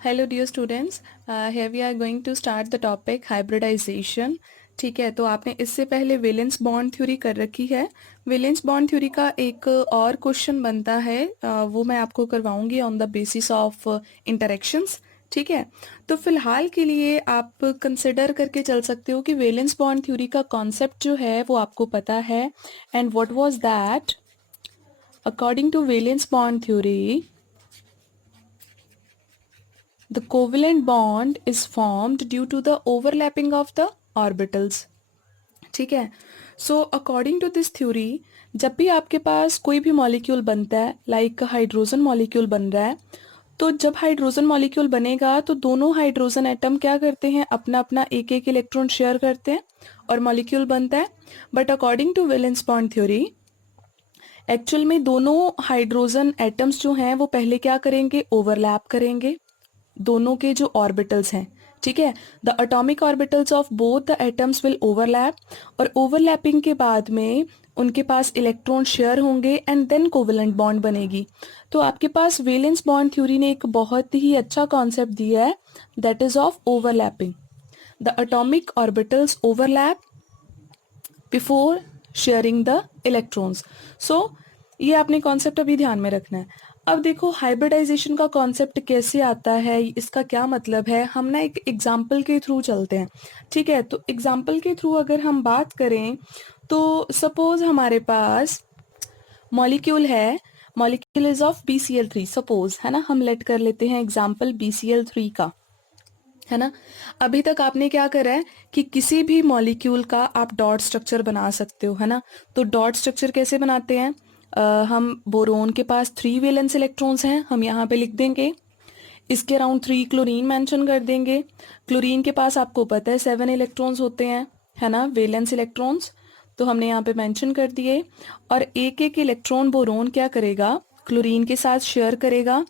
Hello dear students, here we are going to start the topic hybridization। ठीक है, तो आपने इससे पहले वैलेंस बॉन्ड थ्योरी कर रखी है। वैलेंस बॉन्ड थ्योरी का एक और क्वेश्चन बनता है, वो मैं आपको करवाऊंगी on the basis of interactions. ठीक है, तो फिलहाल के लिए आप कंसिडर करके चल सकते हो कि वैलेंस बॉन्ड थ्योरी का कॉन्सेप्ट जो है वो आपको पता है। And what was that? According to valence bond theory, the covalent bond is formed due to the overlapping of the orbitals। ठीक है, so according to this theory, जब भी आपके पास कोई भी मॉलिक्यूल बनता है, लाइक हाइड्रोजन मॉलिक्यूल बन रहा है, तो जब हाइड्रोजन मॉलिक्यूल बनेगा तो दोनों हाइड्रोजन एटम क्या करते हैं, अपना अपना एक एक इलेक्ट्रॉन शेयर करते हैं और मॉलिक्यूल बनता है। But according to valence bond theory, actual में दोनों हाइड्रोजन एटम्स जो हैं वो पहले क्या करेंगे, ओवरलैप करेंगे दोनों के जो ऑर्बिटल्स हैं। ठीक है, the atomic orbitals of both the atoms will overlap, और ओवरलैपिंग के बाद में उनके पास इलेक्ट्रॉन शेयर होंगे एंड देन कोवेलेंट बॉन्ड बनेगी। तो आपके पास वैलेंस बॉन्ड थ्योरी ने एक बहुत ही अच्छा कॉन्सेप्ट दिया है, that is of overlapping. The atomic orbitals overlap before sharing the electrons. So ये आपने कॉन्सेप्ट अभी ध्यान में रखना है। अब देखो हाइब्रिडाइजेशन का कॉन्सेप्ट कैसे आता है, इसका क्या मतलब है, हम ना एक एग्जाम्पल के थ्रू चलते हैं। ठीक है, तो एग्जाम्पल के थ्रू अगर हम बात करें तो सपोज हमारे पास मॉलिक्यूल है, molecule is of BCl3 suppose, है ना, हम लेट कर लेते हैं एग्जाम्पल BCl3 का, है ना। अभी तक आपने क्या करा है कि किसी भी मॉलिक्यूल का आप डॉट स्ट्रक्चर बना सकते हो, है ना। तो डॉट स्ट्रक्चर कैसे बनाते हैं, हम बोरोन के पास 3 वैलेंस इलेक्ट्रॉन्स हैं, हम यहाँ पे लिख देंगे, इसके अराउंड 3 क्लोरीन मेंशन कर देंगे। क्लोरीन के पास आपको पता है 7 इलेक्ट्रॉन्स होते हैं, है ना, वैलेंस इलेक्ट्रॉन्स, तो हमने यहाँ पे मेंशन कर दिए। और एक एक इलेक्ट्रॉन बोरोन क्या करेगा, क्लोरीन के साथ शेयर करेगा।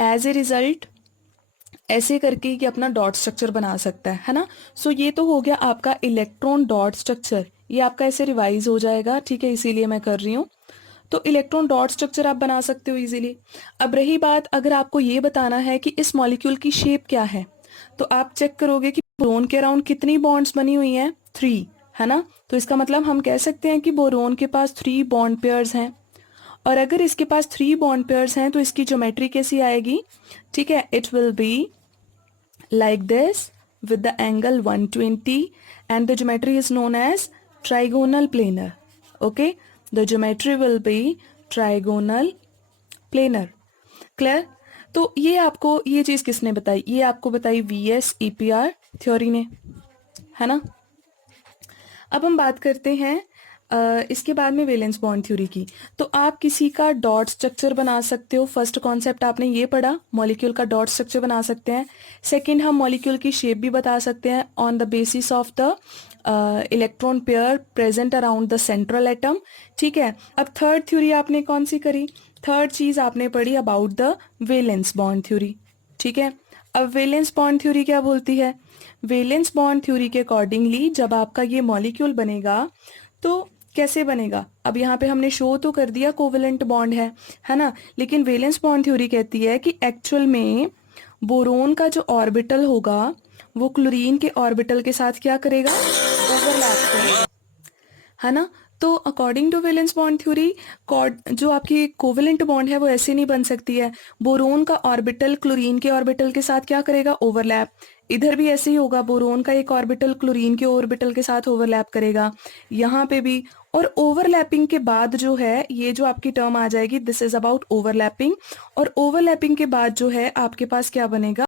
एज ए रिजल्ट ऐसे करके ये अपना डॉट स्ट्रक्चर बना सकता है ना। सो ये तो हो गया आपका इलेक्ट्रॉन डॉट स्ट्रक्चर, ये आपका ऐसे रिवाइज हो जाएगा। ठीक है, इसीलिए मैं कर रही हूँ। तो इलेक्ट्रॉन डॉट स्ट्रक्चर आप बना सकते हो इजीली। अब रही बात, अगर आपको ये बताना है कि इस मॉलिक्यूल की शेप क्या है, तो आप चेक करोगे कि बोरोन के अराउंड कितनी बॉन्ड्स बनी हुई हैं, 3, है ना। तो इसका मतलब हम कह सकते हैं कि बोरोन के पास 3 बॉन्ड पेयर्स हैं। और अगर इसके पास 3 बॉन्ड पेयर्स हैं तो इसकी ज्योमेट्री कैसी आएगी, ठीक है, it will be like this with the angle 120 and the geometry is known as trigonal planar। okay, the geometry will be trigonal planar। clear? तो ये आपको ये चीज किसने बताई, ये आपको बताई VS EPR थ्योरी ने, है ना। अब हम बात करते हैं इसके बाद में वैलेंस बॉन्ड थ्योरी की। तो आप किसी का डॉट स्ट्रक्चर बना सकते हो, फर्स्ट कॉन्सेप्ट आपने ये पढ़ा, मॉलिक्यूल का डॉट स्ट्रक्चर बना सकते हैं। सेकंड, हम मॉलिक्यूल की शेप भी बता सकते हैं on the basis of the electron pair present around the central atom. ठीक है, अब थर्ड थ्योरी आपने कौन सी करी, थर्ड चीज आपने पढ़ी about the valence bond theory. ठीक है, अब वैलेंस बॉन्ड थ्योरी क्या बोलती है, वैलेंस बॉन्ड थ्योरी के अकॉर्डिंगली जब आपका ये मॉलिक्यूल बनेगा तो कैसे बनेगा। अब यहाँ पे हमने शो तो कर दिया कोवेलेंट बॉन्ड है ना, लेकिन वैलेंस बॉन्ड थ्योरी कहती है कि एक्चुअल में बोरोन का जो ऑर्बिटल होगा वो क्लोरीन के ऑर्बिटल के साथ क्या करेगा, ओवरलैप करेगा, है ना। तो according to valence bond theory, जो आपकी कोवेलेंट बॉन्ड है वो ऐसे नहीं बन सकती है। बोरोन का ऑर्बिटल क्लोरीन के ऑर्बिटल के साथ क्या करेगा, ओवरलैप। इधर भी ऐसे ही होगा, बोरोन का एक ऑर्बिटल क्लोरीन के ऑर्बिटल के साथ ओवरलैप करेगा, यहाँ पे भी। और ओवरलैपिंग के बाद जो है ये जो आपकी टर्म आ जाएगी, दिस इज अबाउट ओवरलैपिंग। और ओवरलैपिंग के बाद जो है आपके पास क्या बनेगा,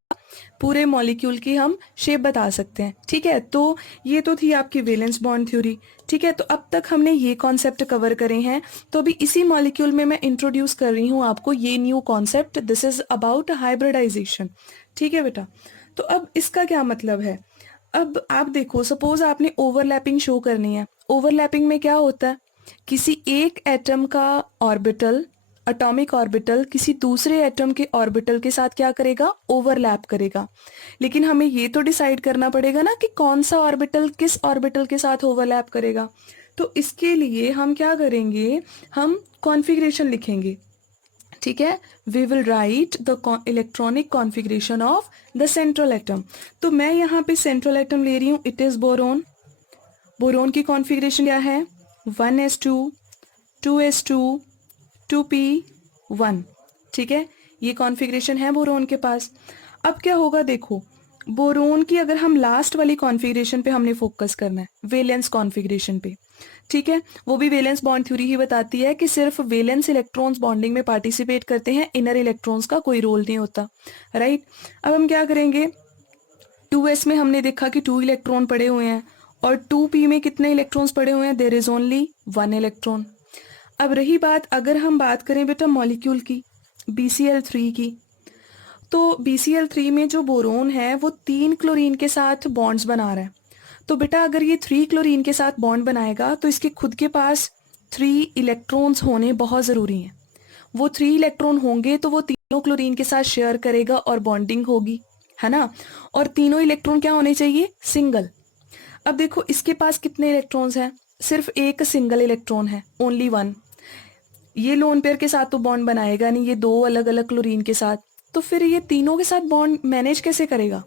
पूरे मॉलिक्यूल की हम शेप बता सकते हैं। ठीक है, तो ये तो थी आपकी वैलेंस बॉन्ड थ्योरी। ठीक है, तो अब तक हमने ये कॉन्सेप्ट कवर करे हैं, तो अभी इसी मॉलिक्यूल में मैं इंट्रोड्यूस कर रही हूँ आपको ये new concept, this is about hybridization. ठीक है बेटा, तो अब इसका क्या मतलब है। अब आप देखो, सपोज आपने ओवरलैपिंग शो करनी है। ओवरलैपिंग में क्या होता है, किसी एक एटम का ऑर्बिटल, एटॉमिक ऑर्बिटल किसी दूसरे एटम के ऑर्बिटल के साथ क्या करेगा, ओवरलैप करेगा। लेकिन हमें ये तो डिसाइड करना पड़ेगा ना कि कौन सा ऑर्बिटल किस ऑर्बिटल के साथ ओवरलैप करेगा। तो इसके लिए हम क्या करेंगे, हम कॉन्फ़िगरेशन लिखेंगे। ठीक है, we will write the electronic configuration of the central atom. तो मैं यहाँ पे सेंट्रल एटम ले रही हूँ, इट इज़ बोरोन। बोरोन की कॉन्फ़िगरेशन क्या है, 1s2 2s2 2p1। ठीक है, ये कॉन्फ़िगरेशन है बोरोन के पास। अब क्या होगा देखो, बोरोन की अगर हम लास्ट वाली कॉन्फ़िगरेशन पे हमने फोकस करना है, वैलेंस कॉन्फ़िगरेशन पे। ठीक है, वो भी वैलेंस बॉन्ड थ्योरी ही बताती है कि सिर्फ वैलेंस इलेक्ट्रॉन्स बॉन्डिंग में पार्टिसिपेट करते हैं, इनर इलेक्ट्रॉन्स का कोई रोल नहीं होता। राइट, अब हम क्या करेंगे, 2s में हमने देखा कि 2 इलेक्ट्रॉन पड़े हुए हैं और 2p में कितने इलेक्ट्रॉन्स पड़े हुए हैं, देयर इज ओनली 1 इलेक्ट्रॉन। अब रही बात, अगर हम बात करें बेटा मॉलिक्यूल की, BCl3 की, तो BCl3 में जो बोरोन है वो 3 क्लोरीन के साथ बॉन्ड्स बना रहा है। तो बेटा अगर ये 3 क्लोरीन के साथ बॉन्ड बनाएगा तो इसके खुद के पास 3 इलेक्ट्रॉन्स होने बहुत ज़रूरी हैं। वो 3 इलेक्ट्रॉन होंगे तो वो तीनों क्लोरीन के साथ शेयर करेगा और बॉन्डिंग होगी, है ना। और तीनों इलेक्ट्रॉन क्या होने चाहिए, सिंगल। अब देखो इसके पास कितने इलेक्ट्रॉन्स हैं, सिर्फ एक सिंगल इलेक्ट्रॉन है, ओनली 1। ये लोन पेयर के साथ तो बॉन्ड बनाएगा नहीं, ये 2 अलग अलग क्लोरीन के साथ, तो फिर ये तीनों के साथ बॉन्ड मैनेज कैसे करेगा।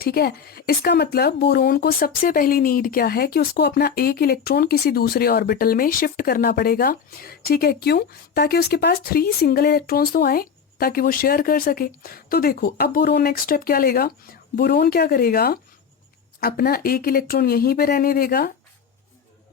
ठीक है, इसका मतलब बोरोन को सबसे पहली नीड क्या है कि उसको अपना एक इलेक्ट्रॉन किसी दूसरे ऑर्बिटल में शिफ्ट करना पड़ेगा। ठीक है, क्यों, ताकि उसके पास 3 सिंगल इलेक्ट्रॉन्स तो आए ताकि वो शेयर कर सके। तो देखो अब बोरोन नेक्स्ट स्टेप क्या लेगा, बोरोन क्या करेगा, अपना एक इलेक्ट्रॉन यहीं पे रहने देगा।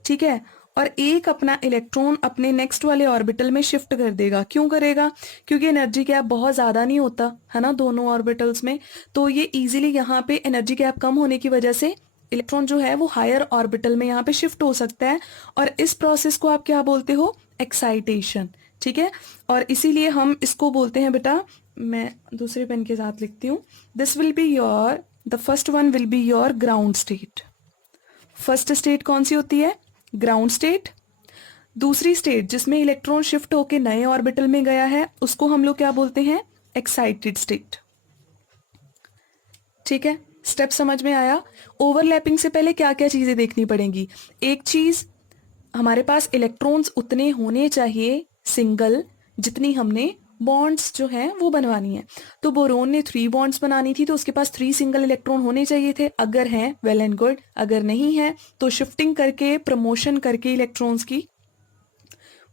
ठीक है, और एक अपना इलेक्ट्रॉन अपने नेक्स्ट वाले ऑर्बिटल में शिफ्ट कर देगा। क्यों करेगा, क्योंकि एनर्जी गैप बहुत ज़्यादा नहीं होता है ना दोनों ऑर्बिटल्स में, तो ये इजीली यहाँ पे एनर्जी गैप कम होने की वजह से इलेक्ट्रॉन जो है वो हायर ऑर्बिटल में यहाँ पे शिफ्ट हो सकता है। और इस प्रोसेस को आप क्या बोलते हो, एक्साइटेशन। ठीक है, और इसीलिए हम इसको बोलते हैं बेटा, मैं दूसरे पेन के साथ लिखती हूँ, this will be your, the first one will be your ground state. First state कौन सी होती है, ग्राउंड स्टेट। दूसरी स्टेट जिसमें इलेक्ट्रॉन शिफ्ट होकर नए ऑर्बिटल में गया है उसको हम लोग क्या बोलते हैं, एक्साइटेड स्टेट। ठीक है, स्टेप समझ में आया। ओवरलैपिंग से पहले क्या क्या चीजें देखनी पड़ेंगी, एक चीज, हमारे पास इलेक्ट्रॉन्स उतने होने चाहिए सिंगल जितनी हमने बॉन्ड्स जो हैं वो बनवानी है। तो बोरोन ने 3 बॉन्ड्स बनानी थी तो उसके पास 3 सिंगल इलेक्ट्रॉन होने चाहिए थे, अगर हैं वेल एंड गुड, अगर नहीं है तो शिफ्टिंग करके प्रमोशन करके इलेक्ट्रॉन्स की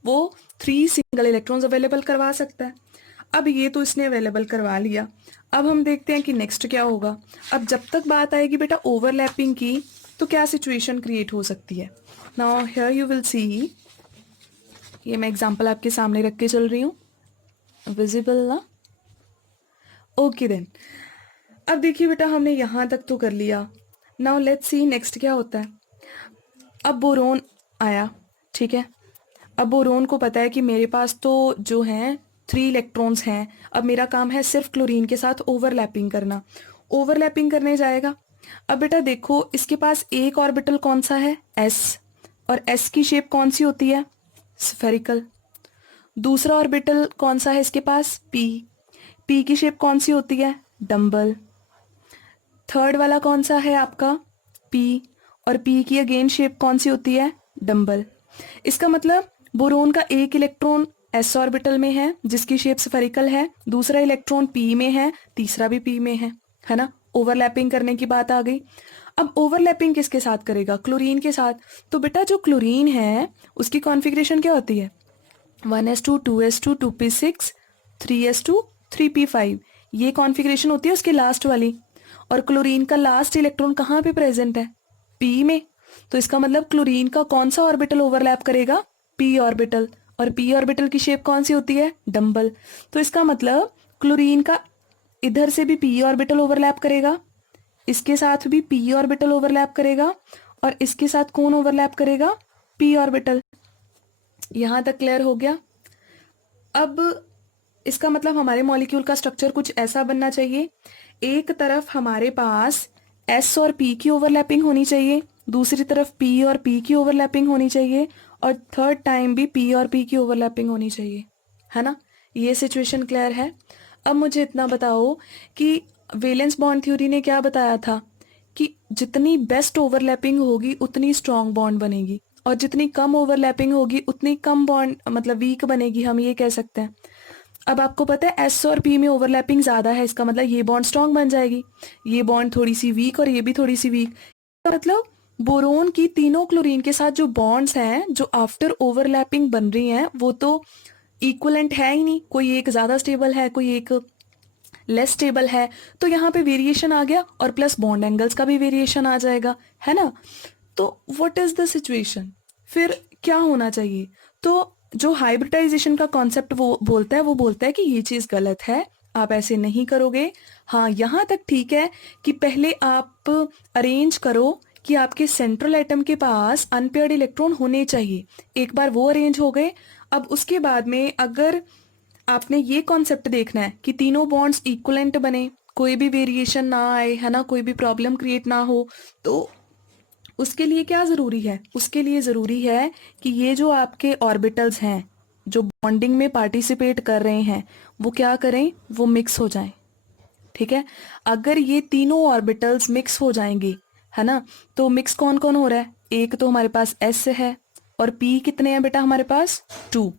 वो 3 सिंगल इलेक्ट्रॉन्स अवेलेबल करवा सकता है। अब ये तो इसने अवेलेबल करवा लिया, अब हम देखते हैं कि नेक्स्ट क्या होगा। अब जब तक बात आएगी बेटा ओवरलैपिंग की तो क्या सिचुएशन क्रिएट हो सकती है। Now here you will see, ये मैं एग्जांपल आपके सामने रख के चल रही हूँ, विजिबल ना, ओके देन। अब देखिए बेटा हमने यहाँ तक तो कर लिया, नाउ लेट्स सी नेक्स्ट क्या होता है। अब बोरोन आया, ठीक है, अब बोरोन को पता है कि मेरे पास तो जो हैं 3 इलेक्ट्रॉन्स हैं, अब मेरा काम है सिर्फ क्लोरीन के साथ ओवरलैपिंग करना। ओवरलैपिंग करने जाएगा। अब बेटा देखो इसके पास एक ऑर्बिटल कौन सा है, एस, और एस की शेप कौन सी होती है, स्फेरिकल। दूसरा ऑर्बिटल कौन सा है इसके पास, पी, पी की शेप कौन सी होती है, डम्बल। थर्ड वाला कौन सा है आपका, पी, और पी की अगेन शेप कौन सी होती है, डम्बल। इसका मतलब बोरोन का एक इलेक्ट्रॉन एस ऑर्बिटल में है जिसकी शेप स्फेरिकल है, दूसरा इलेक्ट्रॉन पी में है, तीसरा भी पी में है ना। ओवरलैपिंग करने की बात आ गई। अब ओवरलैपिंग किसके साथ करेगा, क्लोरीन के साथ। तो बेटा जो क्लोरीन है उसकी कॉन्फ़िगरेशन क्या होती है, 1s2 2s2 2p6 3s2 3p5, ये कॉन्फ़िगरेशन होती है उसकी लास्ट वाली। और क्लोरीन का लास्ट इलेक्ट्रॉन कहाँ पे प्रेजेंट है, पी में। तो इसका मतलब क्लोरीन का कौन सा ऑर्बिटल ओवरलैप करेगा, पी ऑर्बिटल, और पी ऑर्बिटल की शेप कौन सी होती है, डम्बल। तो इसका मतलब क्लोरीन का इधर से भी पी ऑर्बिटल ओवरलैप करेगा, इसके साथ भी पी ऑर्बिटल ओवरलैप करेगा, और इसके साथ कौन ओवरलैप करेगा, पी ऑर्बिटल। यहां तक क्लियर हो गया। अब इसका मतलब हमारे मॉलिक्यूल का स्ट्रक्चर कुछ ऐसा बनना चाहिए, एक तरफ हमारे पास एस और पी की ओवरलैपिंग होनी चाहिए, दूसरी तरफ पी और पी की ओवरलैपिंग होनी चाहिए, और थर्ड टाइम भी पी और पी की ओवरलैपिंग होनी चाहिए, है ना। ये सिचुएशन क्लियर है। अब मुझे इतना बताओ कि वैलेंस बॉन्ड थ्योरी ने क्या बताया था कि जितनी बेस्ट ओवरलैपिंग होगी उतनी स्ट्रॉन्ग बॉन्ड बनेगी, और जितनी कम ओवरलैपिंग होगी उतनी कम बॉन्ड मतलब वीक बनेगी, हम ये कह सकते हैं। अब आपको पता है एस और पी में ओवरलैपिंग ज्यादा है, इसका मतलब ये बॉन्ड स्ट्रांग बन जाएगी, ये बॉन्ड थोड़ी सी वीक और ये भी थोड़ी सी वीक। मतलब बोरोन की तीनों क्लोरीन के साथ जो बॉन्ड्स हैं जो आफ्टर ओवरलैपिंग बन रही हैं वो तो इक्वलेंट है ही नहीं, कोई एक ज्यादा स्टेबल है कोई एक लेस स्टेबल है, तो यहाँ पे वेरिएशन आ गया और प्लस बॉन्ड एंगल्स का भी वेरिएशन आ जाएगा, है ना। तो व्हाट इज द सिचुएशन, फिर क्या होना चाहिए। तो जो हाइब्रिडाइजेशन का कॉन्सेप्ट वो बोलता है कि ये चीज गलत है, आप ऐसे नहीं करोगे। हाँ, यहाँ तक ठीक है कि पहले आप अरेंज करो कि आपके सेंट्रल एटम के पास अनपेयर्ड इलेक्ट्रॉन होने चाहिए, एक बार वो अरेंज हो गए, अब उसके बाद में अगर आपने ये कॉन्सेप्ट देखना है कि तीनों बॉन्ड्स इक्वलेंट बने, कोई भी वेरिएशन ना आए, है ना, कोई भी प्रॉब्लम क्रिएट ना हो, तो उसके लिए क्या जरूरी है, उसके लिए जरूरी है कि ये जो आपके ऑर्बिटल्स हैं जो बॉन्डिंग में पार्टिसिपेट कर रहे हैं वो क्या करें, वो मिक्स हो जाएं। ठीक है, अगर ये तीनों ऑर्बिटल्स मिक्स हो जाएंगे, है ना, तो मिक्स कौन कौन हो रहा है, एक तो हमारे पास एस है और पी कितने हैं बेटा हमारे पास, two,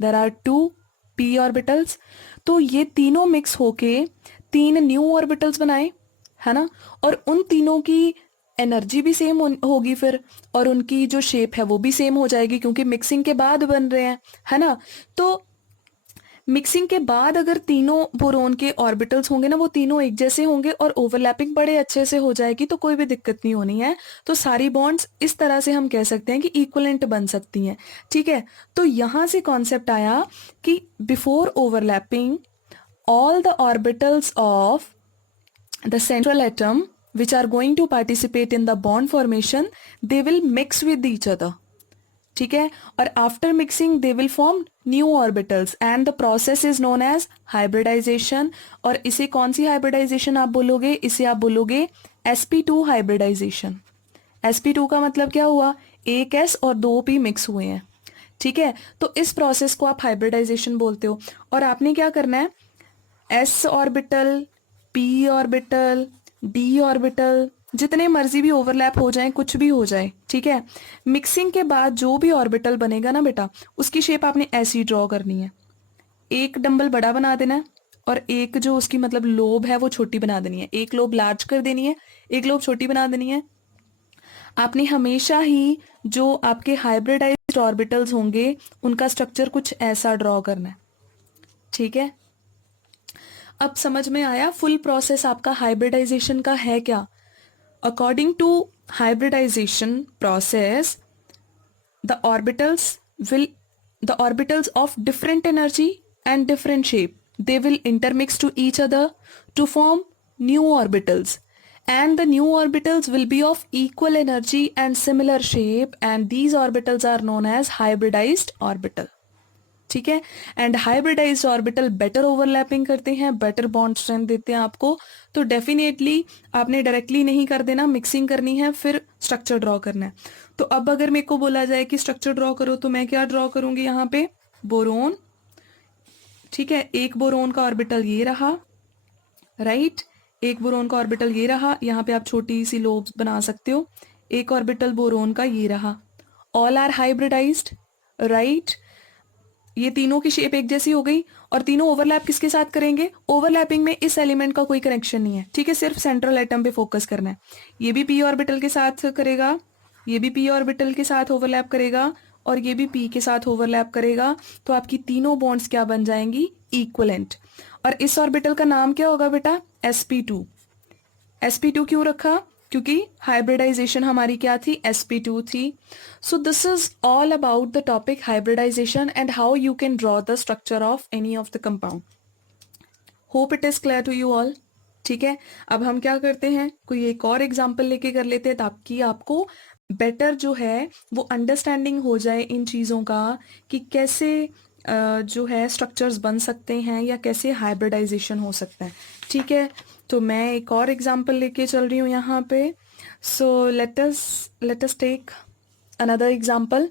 there are two P orbitals. तो ये तीनों मिक्स होके तीन न्यू ऑर्बिटल्स बनाए, है ना, और उन तीनों की एनर्जी भी सेम होगी फिर, और उनकी जो शेप है वो भी सेम हो जाएगी क्योंकि मिक्सिंग के बाद बन रहे हैं, है ना। तो मिक्सिंग के बाद अगर तीनों बोरोन के ऑर्बिटल्स होंगे ना वो तीनों एक जैसे होंगे और ओवरलैपिंग बड़े अच्छे से हो जाएगी, तो कोई भी दिक्कत नहीं होनी है। तो सारी बॉन्ड्स इस तरह से हम कह सकते हैं कि इक्वलेंट बन सकती हैं। ठीक है, तो यहां से कॉन्सेप्ट आया कि before overlapping all the orbitals of the central atom which are going to participate in the bond formation, they will mix with each other. ठीक है, और after mixing they will form new orbitals and the process is known as hybridization. और इसे कौन सी hybridisation आप बोलोगे, इसे आप बोलोगे sp2 हाइब्रिडाइजेशन। sp2 का मतलब क्या हुआ, एक s और दो p मिक्स हुए हैं। ठीक है, तो इस प्रोसेस को आप हाइब्रिडाइजेशन बोलते हो। और आपने क्या करना है, S orbital, P orbital, D orbital, जितने मर्जी भी ओवरलैप हो जाए, कुछ भी हो जाए, ठीक है, मिक्सिंग के बाद जो भी ऑर्बिटल बनेगा ना बेटा उसकी शेप आपने ऐसी ड्रॉ करनी है, एक डंबल बड़ा बना देना है और एक जो उसकी मतलब लोब है वो छोटी बना देनी है, एक लोब लार्ज कर देनी है, एक लोब छोटी बना देनी है। आपने हमेशा ही जो आपके हाइब्रिडाइज्ड ऑर्बिटल्स होंगे उनका स्ट्रक्चर कुछ ऐसा ड्रॉ करना है। ठीक है, अब समझ में आया फुल प्रोसेस आपका हाइब्रिडाइजेशन का है क्या। According to hybridization process the orbitals will the orbitals of different energy and different shape, they will intermix to each other to form new orbitals, and the new orbitals will be of equal energy and similar shape, and these orbitals are known as hybridized orbital. ठीक है, and hybridised orbital better overlapping करते हैं, better bond strength देते हैं आपको। तो definitely आपने directly नहीं कर देना, मिक्सिंग करनी है फिर स्ट्रक्चर ड्रॉ करना है। तो अब अगर मेरे को बोला जाए कि स्ट्रक्चर ड्रॉ करो तो मैं क्या ड्रॉ करूंगी यहाँ पे, बोरोन। ठीक है, एक बोरोन का ऑर्बिटल ये रहा, राइट, एक बोरोन का ऑर्बिटल ये रहा, यहाँ पे आप छोटी सी लोब्स बना सकते हो, एक ऑर्बिटल बोरोन का ये रहा, ऑल आर हाइब्रिडाइज्ड, राइट। ये तीनों की शेप एक जैसी हो गई और तीनों ओवरलैप किसके साथ करेंगे, ओवरलैपिंग में इस एलिमेंट का कोई कनेक्शन नहीं है। ठीक है, सिर्फ सेंट्रल एटम पे फोकस करना है। ये भी पी ऑर्बिटल के साथ करेगा, ये भी पी ऑर्बिटल के साथ ओवरलैप करेगा और ये भी पी के साथ ओवरलैप करेगा, तो आपकी तीनों बॉन्ड्स क्या बन जाएंगी, इक्वलेंट। और इस ऑर्बिटल का नाम क्या होगा बेटा, sp2। sp2 क्यों रखा, क्योंकि हाइब्रिडाइजेशन हमारी क्या थी, sp2 थी। So this is all about the topic hybridization and how you can draw the structure of any of the compound. Hope it is clear to you all. ठीक है, अब हम क्या करते हैं, कोई एक और एग्जाम्पल लेके कर लेते हैं ताकि आपको बेटर जो है वो अंडरस्टैंडिंग हो जाए इन चीज़ों का कि कैसे जो है स्ट्रक्चर्स बन सकते हैं या कैसे हाइब्रिडाइजेशन हो सकता है। ठीक है, तो मैं एक और एग्जाम्पल लेके चल रही हूँ यहाँ पे। So let us take another example.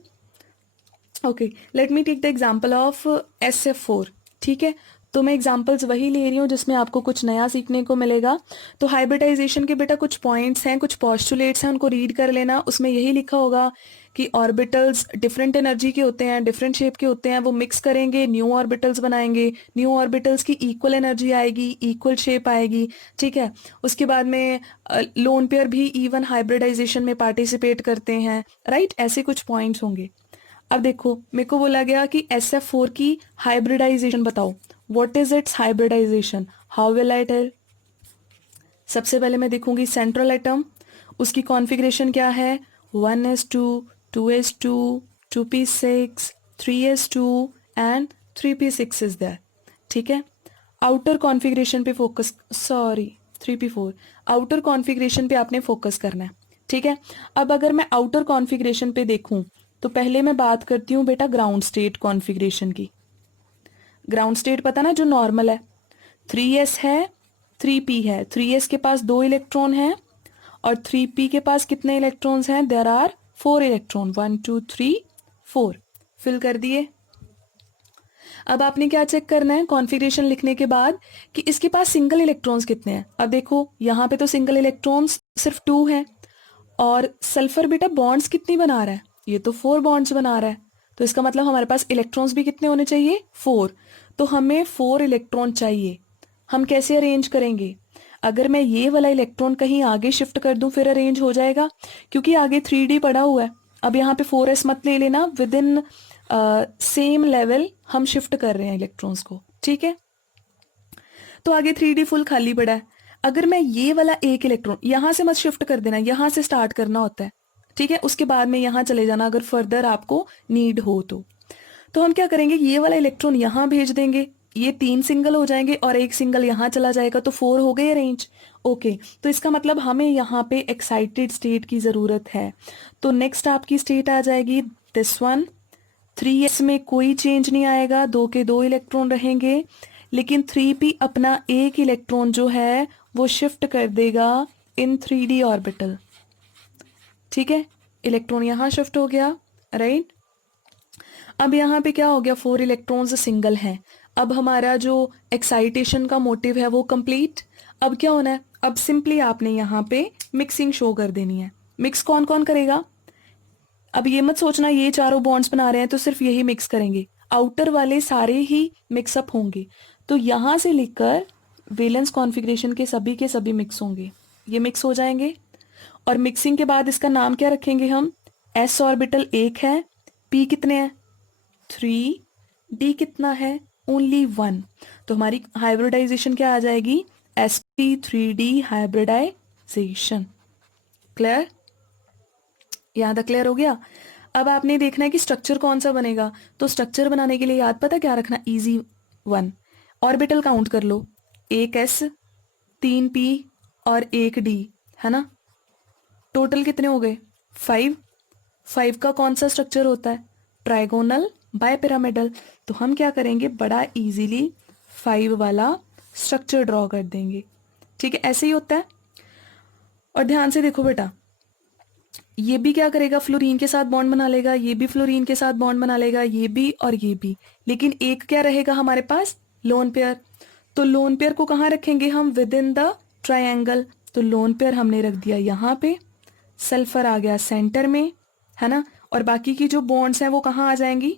Okay, let me take the example of SF4। ठीक है, तो मैं एग्जांपल्स वही ले रही हूँ जिसमें आपको कुछ नया सीखने को मिलेगा। तो हाइब्रिडाइजेशन के बेटा कुछ पॉइंट्स हैं, कुछ पॉस्टुलेट्स हैं, उनको रीड कर लेना। उसमें यही लिखा होगा कि ऑर्बिटल्स डिफरेंट एनर्जी के होते हैं, डिफरेंट शेप के होते हैं, वो मिक्स करेंगे, न्यू ऑर्बिटल्स बनाएंगे, न्यू ऑर्बिटल्स की इक्वल एनर्जी आएगी, इक्वल शेप आएगी। ठीक है, उसके बाद में लोन पेयर भी इवन हाइब्रिडाइजेशन में पार्टिसिपेट करते हैं, राइट। ऐसे कुछ पॉइंट्स होंगे। अब देखो, मेरे को बोला गया कि SF4 की हाइब्रिडाइजेशन बताओ, what is its hybridization, how will I tell. सबसे पहले मैं देखूंगी सेंट्रल एटम, उसकी कॉन्फ़िगरेशन क्या है, 1s2, 2s2, 2p6, 3s2 and 3p6 is there. ठीक है, आउटर कॉन्फ़िगरेशन पे focus, sorry 3p4, outer configuration पे आपने फोकस करना है। ठीक है, अब अगर मैं आउटर कॉन्फ़िगरेशन पे देखूं तो पहले मैं बात करती हूँ बेटा ग्राउंड स्टेट कॉन्फ़िगरेशन की। ग्राउंड स्टेट पता ना, जो नॉर्मल है, 3s है, 3p है, 3s के पास 2 इलेक्ट्रॉन है और 3p के पास कितने इलेक्ट्रॉन्स हैं, देयर आर 4 इलेक्ट्रॉन, 1 2 3 4। फिल कर दिए। अब आपने क्या चेक करना है कॉन्फ़िगरेशन लिखने के बाद कि इसके पास सिंगल इलेक्ट्रॉन्स कितने हैं। अब देखो यहाँ पे तो सिंगल इलेक्ट्रॉन्स सिर्फ 2 हैं, और सल्फर बेटा बॉन्ड्स कितनी बना रहा है, ये तो 4 बॉन्ड्स बना रहा है। तो इसका मतलब हमारे पास इलेक्ट्रॉन्स भी कितने होने चाहिए, 4। तो हमें 4 इलेक्ट्रॉन चाहिए। हम कैसे अरेंज करेंगे, अगर मैं ये वाला इलेक्ट्रॉन कहीं आगे शिफ्ट कर दूं फिर अरेंज हो जाएगा, क्योंकि आगे 3D पड़ा हुआ है। अब यहाँ पे 4s मत ले लेना, विद इन सेम लेवल हम शिफ्ट कर रहे हैं इलेक्ट्रॉन्स को। ठीक है, तो आगे 3D फुल खाली पड़ा है। अगर मैं ये वाला एक इलेक्ट्रॉन, यहां से मत शिफ्ट कर देना, यहां से स्टार्ट करना होता है। ठीक है, उसके बाद में यहां चले जाना अगर फर्दर आपको नीड हो तो हम क्या करेंगे, ये वाला इलेक्ट्रॉन यहां भेज देंगे, ये 3 सिंगल हो जाएंगे और एक सिंगल यहां चला जाएगा, तो 4 हो गए अरेंज। ओके, तो इसका मतलब हमें यहाँ पे एक्साइटेड स्टेट की जरूरत है। तो नेक्स्ट आपकी स्टेट आ जाएगी दिस वन। 3s में कोई चेंज नहीं आएगा, 2 के 2 इलेक्ट्रॉन रहेंगे, लेकिन 3p अपना एक इलेक्ट्रॉन जो है वो शिफ्ट कर देगा इन 3D ऑर्बिटल। ठीक है, इलेक्ट्रॉन यहां शिफ्ट हो गया, राइट। अब यहाँ पे क्या हो गया, 4 इलेक्ट्रॉन्स सिंगल हैं। अब हमारा जो एक्साइटेशन का मोटिव है वो कंप्लीट। अब क्या होना है, अब सिंपली आपने यहाँ पे मिक्सिंग शो कर देनी है। मिक्स कौन कौन करेगा, अब ये मत सोचना ये चारों बॉन्ड्स बना रहे हैं तो सिर्फ यही मिक्स करेंगे, आउटर वाले सारे ही मिक्सअप होंगे। तो यहां से लेकर वैलेंस कॉन्फ़िगरेशन के सभी मिक्स होंगे, ये मिक्स हो जाएंगे। और मिक्सिंग के बाद इसका नाम क्या रखेंगे हम, s ऑर्बिटल 1 है, p कितने हैं 3, d कितना है ओनली 1। तो हमारी हाइब्रिडाइजेशन क्या आ जाएगी, sp3d हाइब्रिडाइजेशन। क्लियर, यहाँ तक क्लियर हो गया। अब आपने देखना है कि स्ट्रक्चर कौन सा बनेगा। तो स्ट्रक्चर बनाने के लिए याद पता क्या रखना, इजी वन, ऑर्बिटल काउंट कर लो, एक s, 3p और एक d, है ना। टोटल कितने हो गए 5। 5 का कौन सा स्ट्रक्चर होता है, ट्राइगोनल बाय पिरामिडल। तो हम क्या करेंगे, बड़ा इजीली 5 वाला स्ट्रक्चर ड्रॉ कर देंगे। ठीक है, ऐसे ही होता है। और ध्यान से देखो बेटा, ये भी क्या करेगा, फ्लोरीन के साथ बॉन्ड बना लेगा, ये भी फ्लोरीन के साथ बॉन्ड बना लेगा, ये भी और ये भी, लेकिन एक क्या रहेगा हमारे पास, लोन पेयर। तो लोन पेयर को कहाँ रखेंगे हम, विद इन द ट्रायंगल। तो लोन पेयर हमने रख दिया यहाँ पे, सल्फर आ गया सेंटर में, है ना। और बाकी की जो बॉन्ड्स हैं वो कहाँ आ जाएंगी,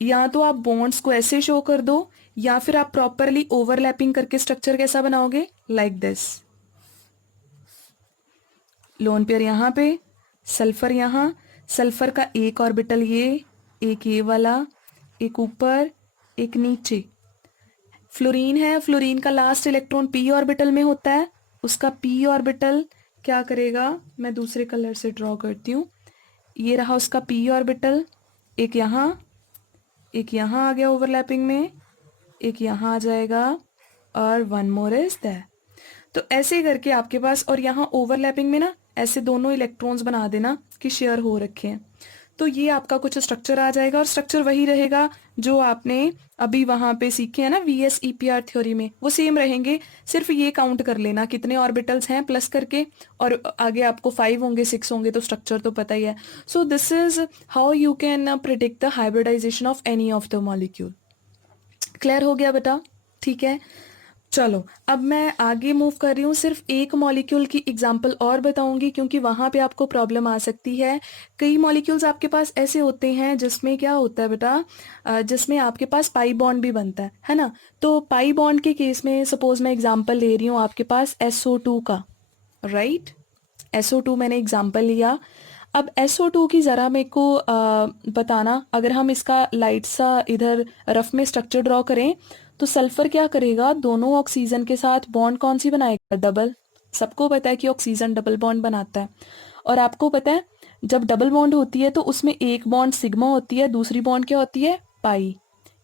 या तो आप बॉन्ड्स को ऐसे शो कर दो या फिर आप प्रॉपरली ओवरलैपिंग करके स्ट्रक्चर कैसा बनाओगे, लाइक दिस। लोन पेयर यहाँ पे, सल्फर यहाँ, सल्फर का एक ऑर्बिटल ये, एक ये वाला, एक ऊपर एक नीचे। फ्लोरीन है, फ्लोरीन का लास्ट इलेक्ट्रॉन p ऑर्बिटल में होता है, उसका p ऑर्बिटल क्या करेगा, मैं दूसरे कलर से ड्रॉ करती हूँ। ये रहा उसका p ऑर्बिटल, एक यहाँ आ गया ओवरलैपिंग में, एक यहाँ आ जाएगा, और वन मोर इज दैट। तो ऐसे करके आपके पास, और यहाँ ओवरलैपिंग में ना ऐसे दोनों इलेक्ट्रॉन्स बना देना कि शेयर हो रखे हैं। तो ये आपका कुछ स्ट्रक्चर आ जाएगा और स्ट्रक्चर वही रहेगा जो आपने अभी वहां पे सीखे हैं ना VSEPR थ्योरी में, वो सेम रहेंगे। सिर्फ ये काउंट कर लेना कितने ऑर्बिटल्स हैं प्लस करके, और आगे आपको 5 होंगे 6 होंगे, तो स्ट्रक्चर तो पता ही है। So this is how you can predict the hybridization of any of the molecule. Clear हो गया बेटा? ठीक है, चलो अब मैं आगे मूव कर रही हूँ। सिर्फ एक मॉलिक्यूल की एग्जांपल और बताऊंगी क्योंकि वहां पे आपको प्रॉब्लम आ सकती है। कई मॉलिक्यूल्स आपके पास ऐसे होते हैं जिसमें क्या होता है बेटा, जिसमें आपके पास पाई बॉन्ड भी बनता है ना। तो पाई बॉन्ड के केस में सपोज मैं एग्जांपल ले रही हूँ आपके पास SO2 का, राइट। SO2 मैंने एग्जांपल लिया। अब SO2 की ज़रा मेरे को बताना, अगर हम इसका लाइट सा इधर रफ में स्ट्रक्चर ड्रॉ करें तो सल्फर क्या करेगा, दोनों ऑक्सीजन के साथ बॉन्ड कौन सी बनाएगा, डबल। सबको पता है कि ऑक्सीजन डबल बॉन्ड बनाता है। और आपको पता है जब डबल बॉन्ड होती है तो उसमें एक बॉन्ड सिग्मा होती है, दूसरी बॉन्ड क्या होती है, पाई।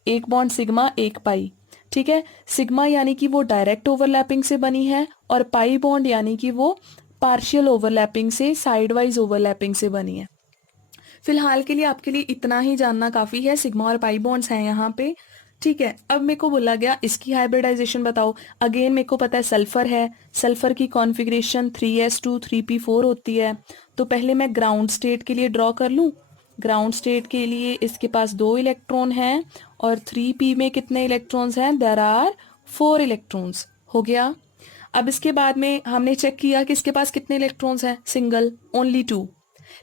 एक बॉन्ड सिग्मा एक पाई, ठीक है। सिग्मा यानी कि वो डायरेक्ट ओवरलैपिंग से बनी है, और पाई बॉन्ड यानी कि वो पार्शियल ओवरलैपिंग से, साइड वाइज ओवरलैपिंग से बनी है। फिलहाल के लिए आपके लिए इतना ही जानना काफी है, सिग्मा और पाई बॉन्ड्स हैं यहाँ पे, ठीक है। अब मेरे को बोला गया इसकी हाइब्रिडाइजेशन बताओ। अगेन मेरे को पता है सल्फर है, सल्फर की कॉन्फ़िगरेशन 3s2 3p4 होती है। तो पहले मैं ग्राउंड स्टेट के लिए ड्रॉ कर लूँ। ग्राउंड स्टेट के लिए इसके पास 2 इलेक्ट्रॉन हैं, और 3p में कितने इलेक्ट्रॉन्स हैं, देयर आर 4 इलेक्ट्रॉन्स। हो गया। अब इसके बाद में हमने चेक किया कि इसके पास कितने इलेक्ट्रॉन्स हैं, सिंगल, ओनली 2।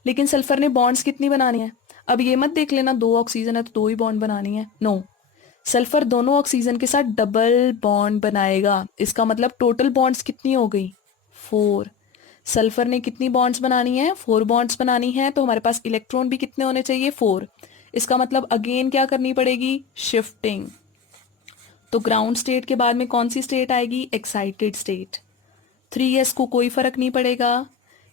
लेकिन सल्फर ने बॉन्ड्स कितनी बनानी है। अब ये मत देख लेना 2 ऑक्सीजन है तो 2 ही बॉन्ड बनानी है, नो। सल्फर दोनों ऑक्सीजन के साथ डबल बॉन्ड बनाएगा। इसका मतलब टोटल बॉन्ड्स कितनी हो गई, 4। सल्फर ने कितनी बॉन्ड्स बनानी है, 4 बॉन्ड्स बनानी है। तो हमारे पास इलेक्ट्रॉन भी कितने होने चाहिए, 4। इसका मतलब अगेन क्या करनी पड़ेगी, शिफ्टिंग। तो ग्राउंड स्टेट के बाद में कौन सी स्टेट आएगी, एक्साइटेड स्टेट। 3s को कोई फर्क नहीं पड़ेगा,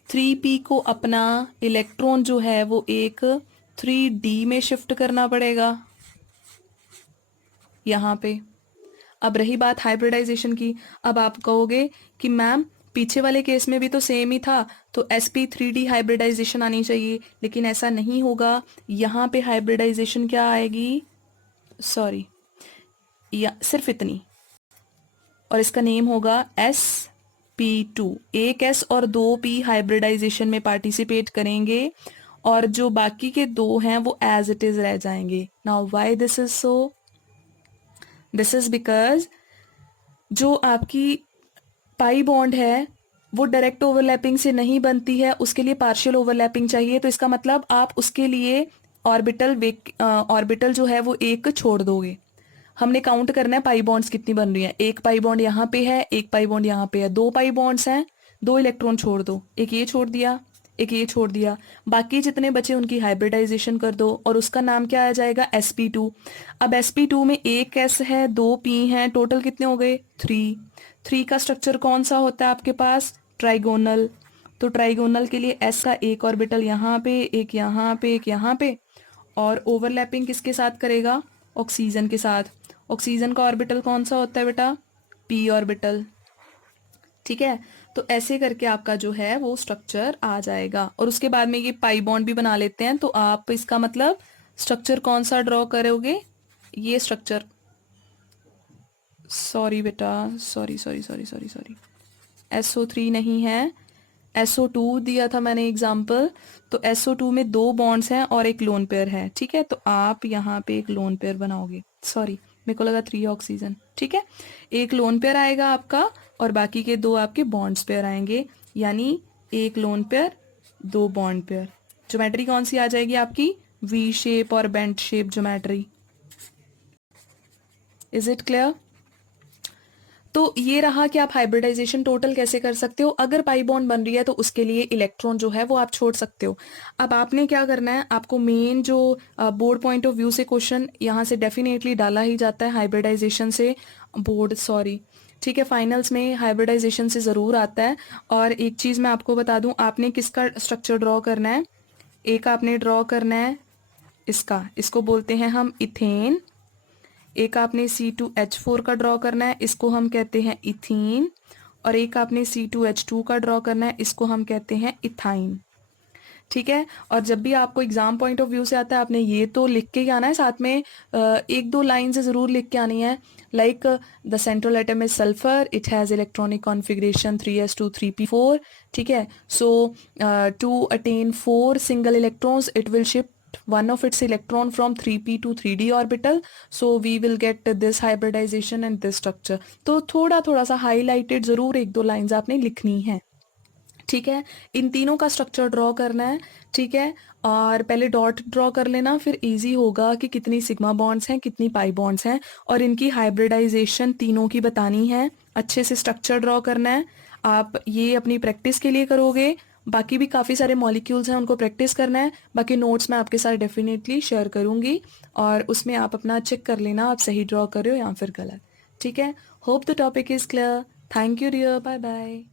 3p को अपना इलेक्ट्रॉन जो है वो एक 3d में शिफ्ट करना पड़ेगा यहाँ पे। अब रही बात हाइब्रिडाइजेशन की, अब आप कहोगे कि मैम पीछे वाले केस में भी तो सेम ही था, तो sp3d हाइब्रिडाइजेशन आनी चाहिए, लेकिन ऐसा नहीं होगा। यहाँ पे हाइब्रिडाइजेशन क्या आएगी, सॉरी, या सिर्फ इतनी, और इसका नेम होगा sp2। एक s और 2p हाइब्रिडाइजेशन में पार्टिसिपेट करेंगे, और जो बाकी के 2 हैं वो एज इट इज रह जाएंगे। Now why this is so, this is because जो आपकी पाई बॉन्ड है वो डायरेक्ट ओवरलैपिंग से नहीं बनती है, उसके लिए पार्शियल ओवरलैपिंग चाहिए। तो इसका मतलब आप उसके लिए ऑर्बिटल जो है वो एक छोड़ दोगे। हमने काउंट करना है पाई बॉन्ड्स कितनी बन रही है, एक पाई बॉन्ड यहाँ पे है, एक पाई बॉन्ड यहाँ पे है, 2 पाई बॉन्ड्स हैं, 2 इलेक्ट्रॉन छोड़ दो, एक ये छोड़ दिया, एक ये छोड़ दिया, बाकी जितने बचे उनकी हाइब्रिडाइजेशन कर दो, और उसका नाम क्या आ जाएगा, sp2। अब sp2 में एक s है, 2 p हैं, टोटल कितने हो गए, 3। 3 का स्ट्रक्चर कौन सा होता है आपके पास, ट्राइगोनल। तो ट्राइगोनल के लिए s का एक ऑर्बिटल यहाँ पे, एक यहाँ पे, एक यहाँ पे, और ओवरलैपिंग किसके साथ करेगा, ऑक्सीजन के साथ। ऑक्सीजन का ऑर्बिटल कौन सा होता है बेटा, p ऑर्बिटल, ठीक है। तो ऐसे करके आपका जो है वो स्ट्रक्चर आ जाएगा, और उसके बाद में ये पाई बॉन्ड भी बना लेते हैं। तो आप इसका मतलब स्ट्रक्चर कौन सा ड्रॉ करोगे, ये स्ट्रक्चर, सॉरी बेटा, sorry sorry sorry sorry sorry, SO3 नहीं है, SO2 दिया था मैंने एग्जाम्पल। तो SO2 में 2 बॉन्ड्स हैं और एक लोन पेयर है, ठीक है। तो आप यहाँ पे एक लोन पेयर बनाओगे, सॉरी मेरे को लगा 3 ऑक्सीजन, ठीक है। एक लोन पेयर आएगा आपका, और बाकी के 2 आपके बॉन्ड्स पेयर आएंगे, यानी एक lone pair 2 bond pair. Geometry कौन सी आ जाएगी आपकी, वी शेप और bent shape geometry. Is it clear? तो ये रहा कि आप हाइब्रिडाइजेशन टोटल कैसे कर सकते हो। अगर पाई बॉन्ड बन रही है तो उसके लिए इलेक्ट्रॉन जो है वो आप छोड़ सकते हो। अब आपने क्या करना है, आपको मेन जो बोर्ड पॉइंट ऑफ व्यू से क्वेश्चन यहाँ से डेफिनेटली डाला ही जाता है हाइब्रिडाइजेशन से, बोर्ड सॉरी, ठीक है, फाइनल्स में हाइब्रिडाइजेशन से ज़रूर आता है। और एक चीज़ मैं आपको बता दूं, आपने किसका स्ट्रक्चर ड्रॉ करना है, एक आपने ड्रॉ करना है इसका, इसको बोलते हैं हम इथेन। एक आपने C2H4 का ड्रॉ करना है, इसको हम कहते हैं इथीन। और एक आपने C2H2 का ड्रॉ करना है, इसको हम कहते हैं इथाइन। ठीक है। और जब भी आपको एग्जाम पॉइंट ऑफ व्यू से आता है, आपने ये तो लिख के ही आना है, साथ में एक दो लाइन से ज़रूर लिख के आनी है, like the central atom is sulphur, it has electronic configuration 3s2 3p4, ठीक है। So to attain 4 single electrons it will shift one of its electron from 3p to 3d orbital, so we will get this hybridization and this structure. तो थोड़ा थोड़ा सा highlighted ज़रूर एक दो lines आपने लिखनी है, ठीक है। इन तीनों का स्ट्रक्चर ड्रॉ करना है, ठीक है। और पहले डॉट ड्रॉ कर लेना, फिर इजी होगा कि कितनी सिग्मा बॉन्ड्स हैं, कितनी पाई बॉन्ड्स हैं, और इनकी हाइब्रिडाइजेशन तीनों की बतानी है। अच्छे से स्ट्रक्चर ड्रॉ करना है। आप ये अपनी प्रैक्टिस के लिए करोगे, बाकी भी काफ़ी सारे मॉलिक्यूल्स हैं उनको प्रैक्टिस करना है। बाकी नोट्स मैं आपके साथ डेफिनेटली शेयर करूँगी, और उसमें आप अपना चेक कर लेना आप सही ड्रॉ कर रहे हो या फिर गलत, ठीक है। Hope the topic is clear. Thank you dear, bye bye.